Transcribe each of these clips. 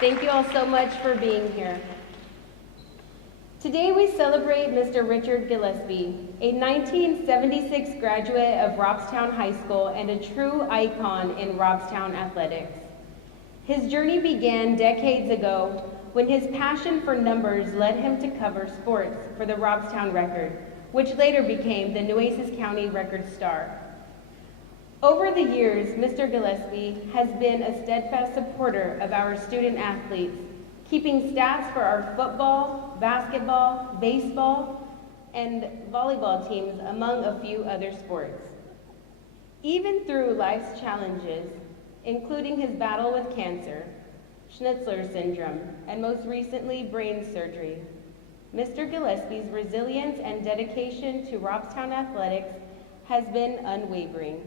Thank you all so much for being here. Today we celebrate Mr. Richard Gillespie, a 1976 graduate of Robstown High School and a true icon in Robstown athletics. His journey began decades ago when his passion for numbers led him to cover sports for the Robstown Record, which later became the Nueces County Record Star. Over the years, Mr. Gillespie has been a steadfast supporter of our student athletes, keeping stats for our football, basketball, baseball, and volleyball teams, among a few other sports. Even through life's challenges, including his battle with cancer, Schnitzler syndrome, and most recently, brain surgery, Mr. Gillespie's resilience and dedication to Robstown athletics has been unwavering.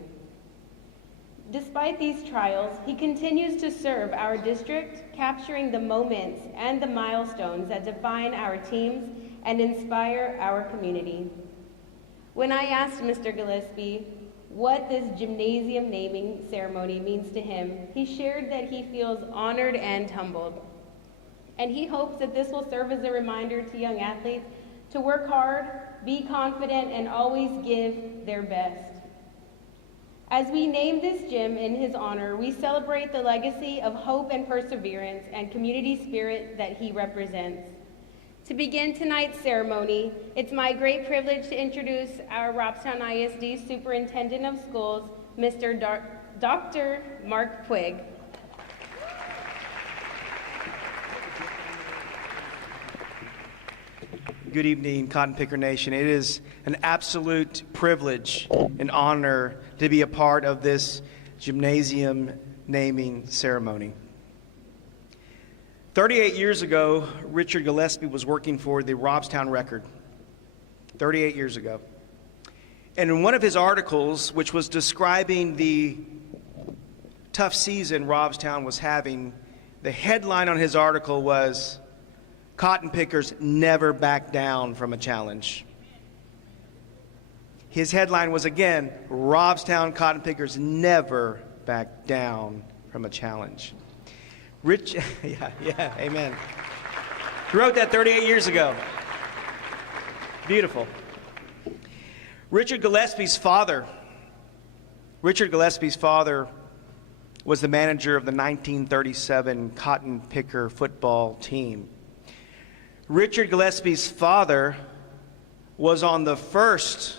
Despite these trials, he continues to serve our district, capturing the moments and the milestones that define our teams and inspire our community. When I asked Mr. Gillespie what this gymnasium naming ceremony means to him, he shared that he feels honored and humbled. And he hopes that this will serve as a reminder to young athletes to work hard, be confident, and always give their best. As we name this gym in his honor, we celebrate the legacy of hope and perseverance and community spirit that he represents. To begin tonight's ceremony, it's my great privilege to introduce our Robstown ISD Superintendent of Schools, Mr. Dr. Mark Puig. Good evening, Cotton Picker Nation. It is an absolute privilege and honor to be a part of this gymnasium naming ceremony. 38 years ago, Richard Gillespie was working for the Robstown Record. 38 years ago. And in one of his articles, which was describing the tough season Robstown was having, the headline on his article was, "Cotton pickers never back down from a challenge." His headline was again, "Robstown cotton pickers never back down from a challenge." Yeah, amen. He wrote that 38 years ago. Beautiful. Richard Gillespie's father was the manager of the 1937 cotton picker football team. Richard Gillespie's father was on the first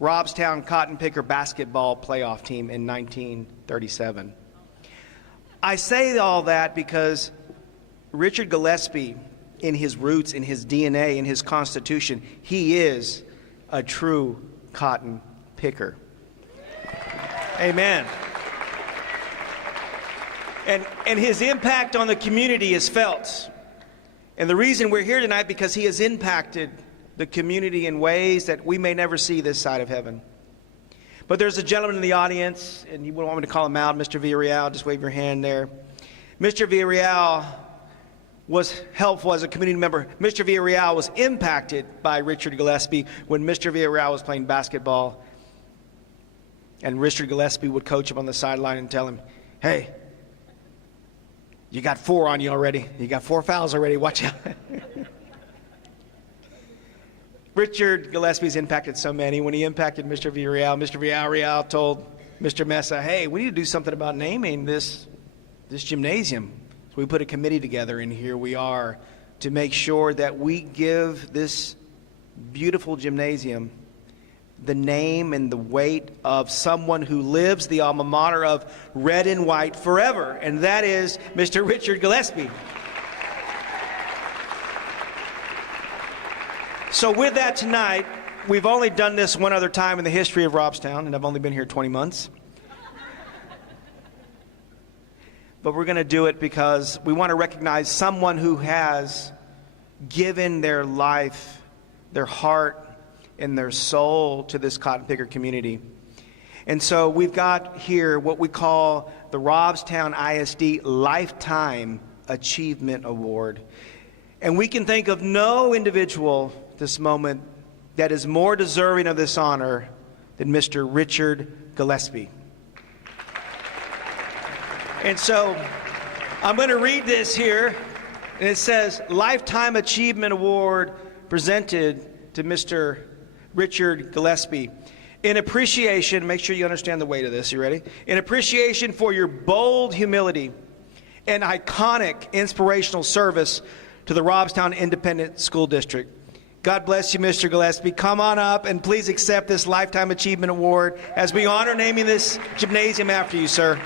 Robstown Cotton Picker basketball playoff team in 1937. I say all that because Richard Gillespie, in his roots, in his DNA, in his constitution, he is a true cotton picker. Amen. And his impact on the community is felt. And the reason we're here tonight, because he has impacted the community in ways that we may never see this side of heaven. But there's a gentleman in the audience, and you wouldn't want me to call him out, Mr. Villarreal, just wave your hand there. Mr. Villarreal was helpful as a community member. Mr. Villarreal was impacted by Richard Gillespie when Mr. Villarreal was playing basketball. And Richard Gillespie would coach him on the sideline and tell him, "Hey, you got 4 on you already. You got 4 fouls already. Watch out." Richard Gillespie's impacted so many. When he impacted Mr. Villarreal told Mr. Mesa, "Hey, we need to do something about naming this gymnasium." So we put a committee together, and here we are to make sure that we give this beautiful gymnasium the name and the weight of someone who lives the alma mater of red and white forever, and that is Mr. Richard Gillespie. So with that tonight, we've only done this one other time in the history of Robstown, and I've only been here 20 months. But we're going to do it because we want to recognize someone who has given their life, their heart, and their soul to this cotton picker community. And so we've got here what we call the Robstown ISD Lifetime Achievement Award. And we can think of no individual this moment that is more deserving of this honor than Mr. Richard Gillespie. And so I'm going to read this here, and it says, Lifetime Achievement Award presented to Mr. Richard Gillespie. In appreciation, make sure you understand the weight of this, you ready? In appreciation for your bold humility and iconic inspirational service to the Robstown Independent School District. God bless you, Mr. Gillespie. Come on up and please accept this Lifetime Achievement Award as we honor naming this gymnasium after you, sir.